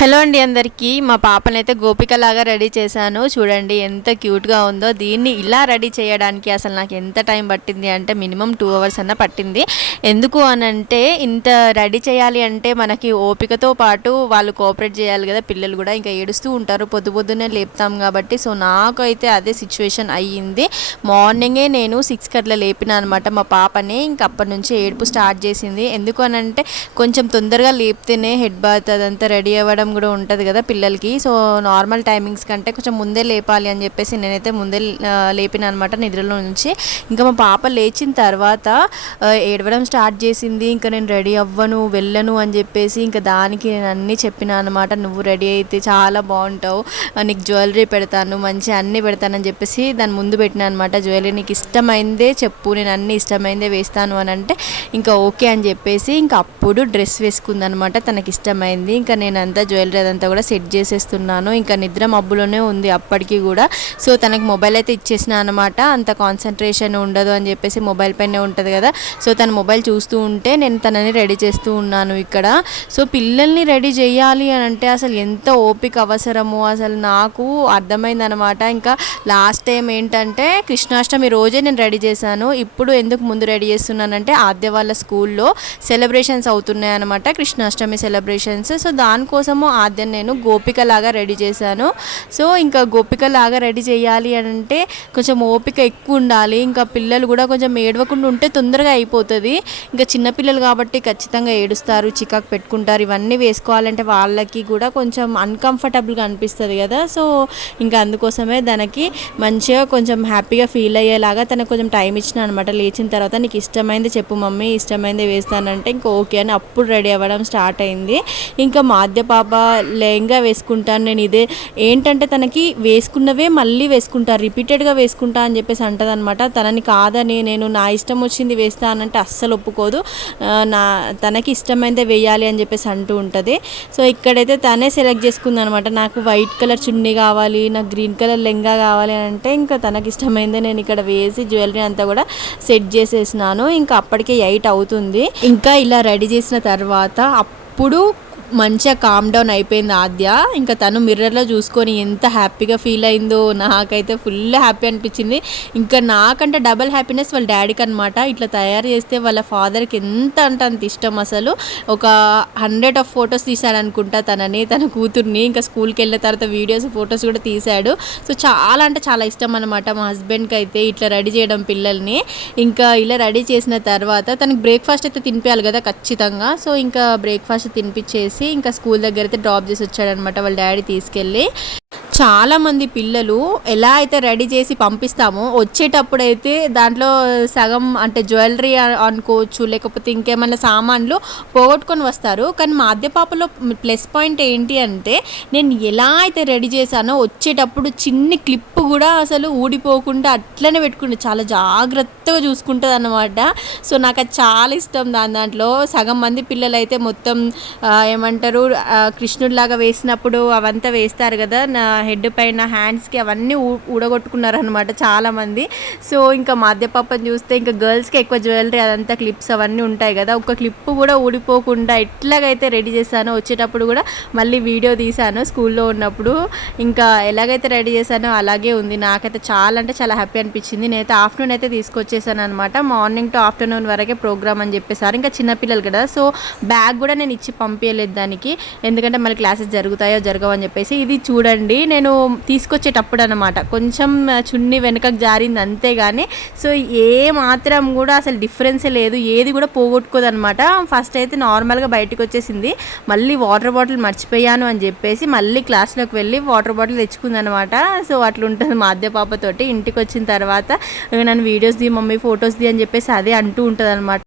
Hello అండి అందరికీ. మా పాపనైతే గోపికలాగా రెడీ చేశాను. చూడండి ఎంత క్యూట్గా ఉందో. దీన్ని ఇలా రెడీ చేయడానికి అసలు నాకు ఎంత టైం పట్టింది అంటే మినిమం టూ అవర్స్ అన్న పట్టింది. ఎందుకు అని అంటే ఇంత రెడీ చేయాలి అంటే మనకి ఓపికతో పాటు వాళ్ళు కోఆపరేట్ చేయాలి కదా పిల్లలు కూడా ఇంకా ఏడుస్తూ ఉంటారు. పొద్దు పొద్దునే లేపుతాం కాబట్టి. సో నాకైతే అదే సిచ్యువేషన్ అయ్యింది. మార్నింగే నేను సిక్స్ కట్లా లేపిన అనమాట మా పాపని ఇంక అప్పటి నుంచి ఏడుపు స్టార్ట్ చేసింది. ఎందుకు అని అంటే కొంచెం తొందరగా లేపితేనే హెడ్ బాత్ అదంతా రెడీ అవ్వడం కూడా ఉంటుంది కదా పిల్లలకి. సో నార్మల్ టైమింగ్స్ కంటే కొంచెం ముందే లేపాలి అని చెప్పేసి నేనైతే ముందే లేపిన అనమాట నిద్రలో నుంచి. ఇంకా మా పాప లేచిన తర్వాత ఏడవడం స్టార్ట్ చేసింది. ఇంకా నేను రెడీ అవ్వను వెళ్ళను అని చెప్పేసి ఇంకా దానికి నేను అన్నీ చెప్పిన అనమాట నువ్వు రెడీ అయితే చాలా బాగుంటావు. నీకు జ్యువెలరీ పెడతాను మంచి అన్నీ పెడతానని చెప్పేసి దాని ముందు పెట్టిన అనమాట జ్యువెలరీ నీకు ఇష్టమైందే చెప్పు నేను అన్ని ఇష్టమైందే వేస్తాను అని అంటే ఇంకా ఓకే అని చెప్పేసి ఇంకా అప్పుడు డ్రెస్ వేసుకుందనమాట తనకి ఇష్టమైంది ఇంకా నేను జ్యువెలరీ జ్యువెలరీ అదంతా కూడా సెట్ చేసేస్తున్నాను. ఇంకా నిద్ర మబ్బులోనే ఉంది అప్పటికి కూడా. సో తనకి మొబైల్ అయితే ఇచ్చేసిన అనమాట అంత కాన్సన్ట్రేషన్ ఉండదు అని చెప్పేసి మొబైల్ పైనే ఉంటుంది కదా. సో తన మొబైల్ చూస్తూ ఉంటే నేను తనని రెడీ చేస్తూ ఉన్నాను ఇక్కడ. సో పిల్లల్ని రెడీ చేయాలి అని అంటే అసలు ఎంత ఓపిక అవసరమో అసలు నాకు అర్థమైంది అనమాట ఇంకా లాస్ట్ టైం ఏంటంటే కృష్ణాష్టమి రోజే నేను రెడీ చేశాను. ఇప్పుడు ఎందుకు ముందు రెడీ చేస్తున్నానంటే ఆద్య వాళ్ళ స్కూల్లో సెలబ్రేషన్స్ అవుతున్నాయి అనమాట కృష్ణాష్టమి సెలబ్రేషన్స్ సో దానికోసము ఆద్య నేను గోపికలాగా రెడీ చేశాను. సో ఇంకా గోపిక లాగా రెడీ చేయాలి అని అంటే కొంచెం ఓపిక ఎక్కువ ఉండాలి. ఇంకా పిల్లలు కూడా కొంచెం ఏడవకుండా ఉంటే తొందరగా అయిపోతుంది. ఇంకా చిన్నపిల్లలు కాబట్టి ఖచ్చితంగా ఏడుస్తారు చికాకు పెట్టుకుంటారు. ఇవన్నీ వేసుకోవాలంటే వాళ్ళకి కూడా కొంచెం అన్కంఫర్టబుల్గా అనిపిస్తుంది కదా. సో ఇంకా అందుకోసమే దానికి మంచిగా కొంచెం హ్యాపీగా ఫీల్ అయ్యేలాగా తనకు కొంచెం టైం ఇచ్చిన అనమాట లేచిన తర్వాత నీకు ఇష్టమైంది చెప్పు మమ్మీ ఇష్టమైంది వేస్తానంటే ఇంకా ఓకే అని అప్పుడు రెడీ అవ్వడం స్టార్ట్ అయింది. ఇంకా మాధ్య పాప లెహంగా వేసుకుంటాను నేను ఇదే. ఏంటంటే తనకి వేసుకున్నవే మళ్ళీ వేసుకుంటాను రిపీటెడ్గా వేసుకుంటా అని చెప్పేసి అంటదనమాట తనని కాదని నేను నా ఇష్టం వచ్చింది వేస్తానంటే అస్సలు ఒప్పుకోదు. నా తనకి ఇష్టమైందే వేయాలి అని చెప్పేసి అంటూ ఉంటుంది. సో ఇక్కడైతే తనే సెలెక్ట్ చేసుకుంది అనమాట నాకు వైట్ కలర్ చున్నీ కావాలి నాకు గ్రీన్ కలర్ లెంగా కావాలి అని అంటే ఇంకా తనకి ఇష్టమైందే నేను ఇక్కడ వేసి జ్యువెలరీ అంతా కూడా సెట్ చేసేసినాను. ఇంకా అప్పటికే ఎయిట్ అవుతుంది. ఇంకా ఇలా రెడీ చేసిన తర్వాత అప్పుడు మంచిగా కామ్ డౌన్ అయిపోయింది ఆద్య. ఇంకా తను మిర్రర్లో చూసుకొని ఎంత హ్యాపీగా ఫీల్ అయిందో నాకైతే ఫుల్ హ్యాపీ అనిపించింది. ఇంకా నాకంటే డబల్ హ్యాపీనెస్ వాళ్ళ డాడీకి అనమాట ఇట్లా తయారు చేస్తే వాళ్ళ ఫాదర్కి ఎంత అంటే అంత ఇష్టం అసలు. ఒక హండ్రెడ్ ఆఫ్ ఫొటోస్ తీశాడు అనుకుంటా తనని తన కూతుర్ని. ఇంకా స్కూల్కి వెళ్ళిన తర్వాత వీడియోస్ ఫొటోస్ కూడా తీశాడు. సో చాలా అంటే చాలా ఇష్టం అనమాట మా హస్బెండ్కి అయితే ఇట్లా రెడీ చేయడం పిల్లల్ని. ఇంకా ఇలా రెడీ చేసిన తర్వాత తనకి బ్రేక్ఫాస్ట్ అయితే తినిపించాలి కదా ఖచ్చితంగా. సో ఇంకా బ్రేక్ఫాస్ట్ తినిపించేసి ఇంకా స్కూల్ దగ్గర అయితే డ్రాప్ చేసి వచ్చాడనమాట వాళ్ళ డాడీ తీసుకెళ్ళి. చాలామంది పిల్లలు ఎలా అయితే రెడీ చేసి పంపిస్తామో వచ్చేటప్పుడు అయితే దాంట్లో సగం అంటే జ్యువెలరీ అనుకోవచ్చు లేకపోతే ఇంకేమైనా సామాన్లు పోగొట్టుకొని వస్తారు. కానీ మా అద్దెపాపలో ప్లస్ పాయింట్ ఏంటి అంటే నేను ఎలా అయితే రెడీ చేశానో వచ్చేటప్పుడు చిన్ని క్లిప్ కూడా అసలు ఊడిపోకుండా అట్లనే పెట్టుకుంటే చాలా జాగ్రత్తగా చూసుకుంటుంది అన్నమాట సో నాకు అది చాలా ఇష్టం దాని దాంట్లో. సగం మంది పిల్లలు అయితే మొత్తం ఏమంటారు కృష్ణుడిలాగా వేసినప్పుడు అవంతా వేస్తారు కదా నా హెడ్ పైన హ్యాండ్స్కి అవన్నీ ఊ- ఊడగొట్టుకున్నారనమాట చాలామంది సో ఇంకా మాధ్యపాపని చూస్తే ఇంకా గర్ల్స్కి ఎక్కువ జ్యువెలరీ అదంతా క్లిప్స్ అవన్నీ ఉంటాయి కదా ఒక క్లిప్ కూడా ఊడిపోకుండా ఎట్లాగైతే రెడీ చేశానో వచ్చేటప్పుడు కూడా మళ్ళీ వీడియో తీశాను స్కూల్లో ఉన్నప్పుడు. ఇంకా ఎలాగైతే రెడీ చేశానో అలాగే ఉంది. నాకైతే చాలా అంటే చాలా హ్యాపీ అనిపించింది. నేనైతే ఆఫ్టర్నూన్ అయితే తీసుకొచ్చేసాను అనమాట మార్నింగ్ టు ఆఫ్టర్నూన్ వరకే ప్రోగ్రామ్ అని చెప్పేసారు. ఇంకా చిన్నపిల్లలు కదా సో బ్యాగ్ కూడా నేను ఇచ్చి పంపించలేదు దానికి. ఎందుకంటే మళ్ళీ క్లాసెస్ జరుగుతాయో జరగవని చెప్పేసి. ఇది చూడండి నేను తీసుకొచ్చేటప్పుడు అనమాట కొంచెం చున్నీ వెనుకకు జారింది అంతేగాని సో ఏ మాత్రం కూడా అసలు డిఫరెన్సే లేదు. ఏది కూడా పోగొట్టుకోదనమాట ఫస్ట్ అయితే నార్మల్గా బయటకు వచ్చేసింది. మళ్ళీ వాటర్ బాటిల్ మర్చిపోయాను అని చెప్పేసి మళ్ళీ క్లాస్లోకి వెళ్ళి వాటర్ బాటిల్ తెచ్చుకుందనమాట సో అట్లుంటుంది. ఉంటుంది మా అద్దె పాపతోటి. ఇంటికి వచ్చిన తర్వాత నన్ను వీడియోస్ ది మమ్మీ ఫొటోస్ ది అని చెప్పేసి అదే అంటూ ఉంటుంది అనమాట